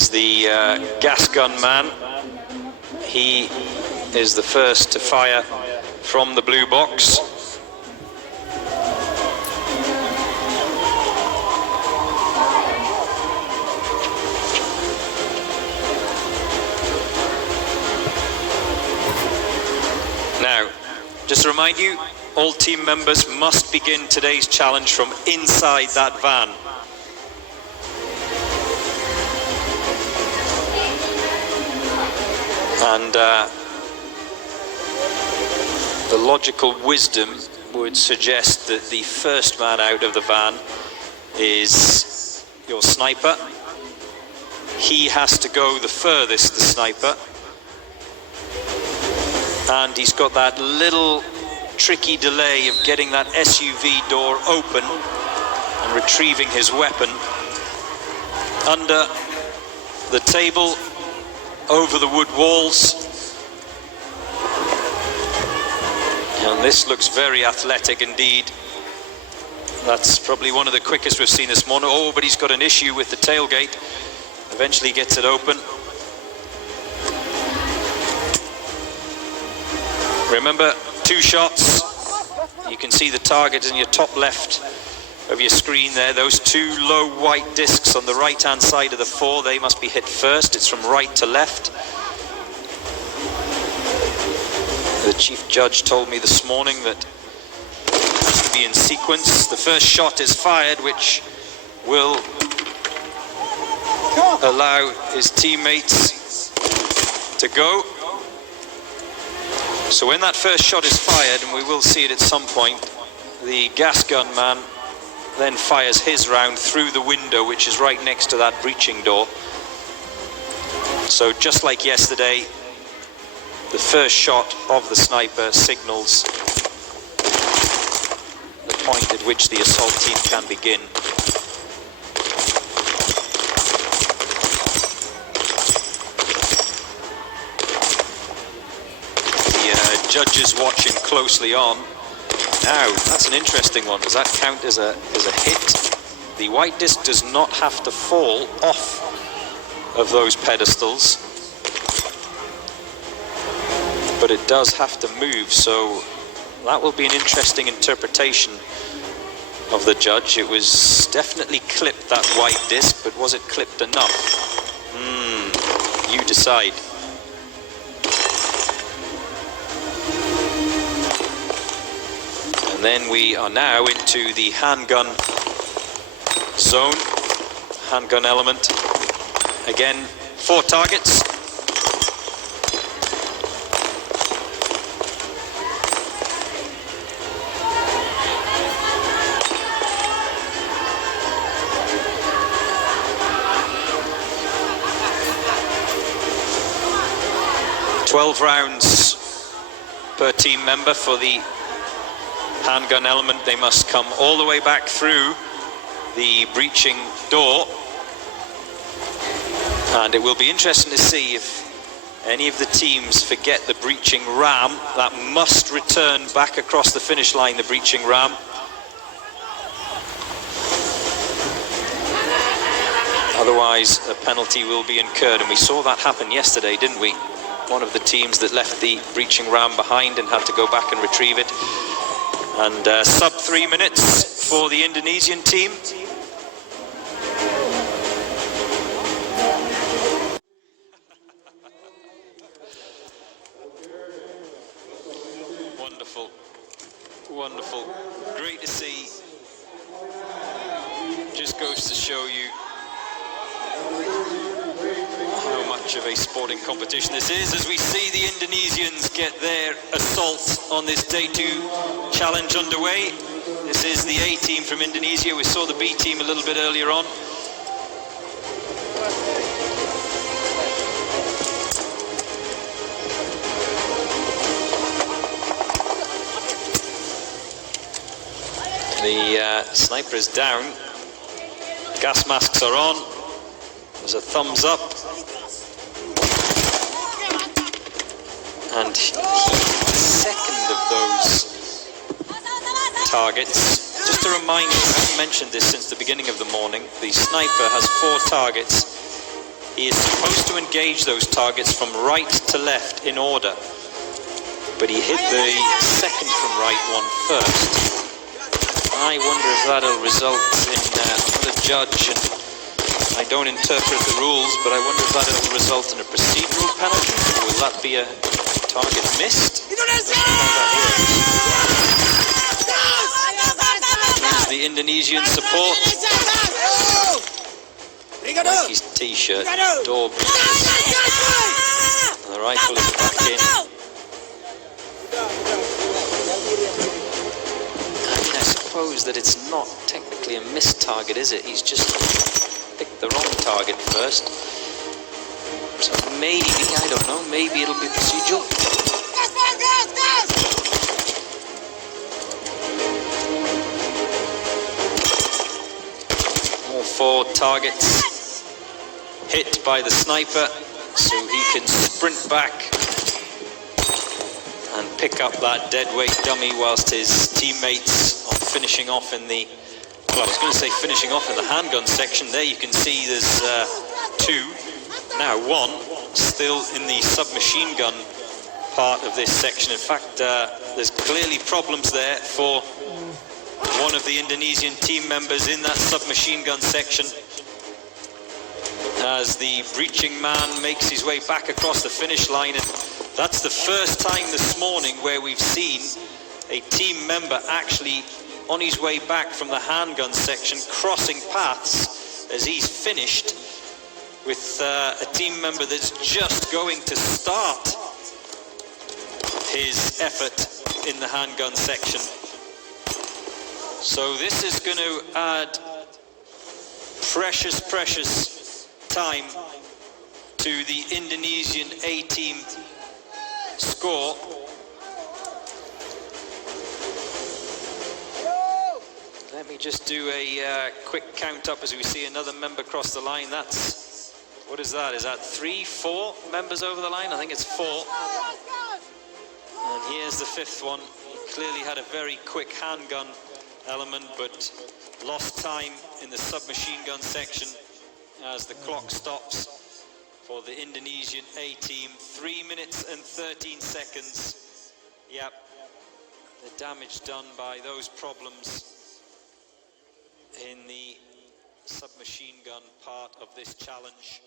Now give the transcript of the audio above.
There's the gas gun man. He is the first to fire from the blue box. Now, just to remind you, all team members must begin today's challenge from inside that van. And the logical wisdom would suggest that the first man out of the van is your sniper. He has to go the furthest, the sniper. And he's got that little tricky delay of getting that SUV door open and retrieving his weapon under the table, over the wood walls. And this looks very athletic indeed. That's probably one of the quickest we've seen this morning. Oh, but he's got an issue with the tailgate. Eventually gets it open. Remember, 2 shots. You can see the target in your top left of your screen there. Those 2 low white discs on the right hand side of the 4, they must be hit first. It's from right to left. The chief judge told me this morning that it has to be in sequence. The first shot is fired, which will allow his teammates to go. So when that first shot is fired, and we will see it at some point, the gas gun man then fires his round through the window, which is right next to that breaching door. So just like yesterday, the first shot of the sniper signals the point at which the assault team can begin. Judges watching closely on. Now, that's an interesting one. Does that count as a hit? The white disc does not have to fall off of those pedestals, but it does have to move, so that will be an interesting interpretation of the judge. It was definitely clipped, that white disc, but was it clipped enough? You decide. And then we are now into the handgun zone, handgun element. Again, 4 targets. $12 rounds per team member for the handgun element. They must come all the way back through the breaching door, and it will be interesting to see if any of the teams forget the breaching ram. That must return back across the finish line, the breaching ram. Otherwise a penalty will be incurred, and we saw that happen yesterday, didn't we? One of the teams that left the breaching ram behind and had to go back and retrieve it. And sub 3 minutes for the Indonesian team. Wonderful, wonderful, great to see. Just goes to show you how much of a sporting competition this is, as we see the Indonesians get their assault on this day 2 challenge underway. This is the A team from Indonesia. We saw the B team a little bit earlier on. The sniper is down. Gas masks are on. There's a thumbs up. And he hit the second of those targets. Just to remind you, I haven't mentioned this since the beginning of the morning, the sniper has 4 targets. He is supposed to engage those targets from right to left in order, but he hit the second from right one first. I wonder if that'll result in, I'm not a judge and I don't interpret the rules, but I wonder if that'll result in a procedural penalty, or will that be a target missed? There's the Indonesian support. Like his t-shirt, door beaters. And the rifle is back in. I mean, I suppose that it's not technically a missed target, is it? He's just picked the wrong target first. So maybe, I don't know, maybe it'll be procedural. All 4 targets hit by the sniper, so he can sprint back and pick up that deadweight dummy whilst his teammates are finishing off in the, well, I was going to say finishing off in the handgun section. There you can see there's 2, now 1, still in the submachine gun part of this section. In fact, there's clearly problems there for one of the Indonesian team members in that submachine gun section, as the breaching man makes his way back across the finish line. And that's the first time this morning where we've seen a team member actually on his way back from the handgun section crossing paths as he's finished with a team member that's just going to start his effort in the handgun section. So this is going to add precious time to the Indonesian A team score. Let me just do a quick count up as we see another member cross the line. That's, what is that? Is that 3, 4 members over the line? I think it's 4. And here's the 5th one. He clearly had a very quick handgun element, but lost time in the submachine gun section as the clock stops for the Indonesian A team. 3 minutes and 13 seconds. Yep, the damage done by those problems in the submachine gun part of this challenge.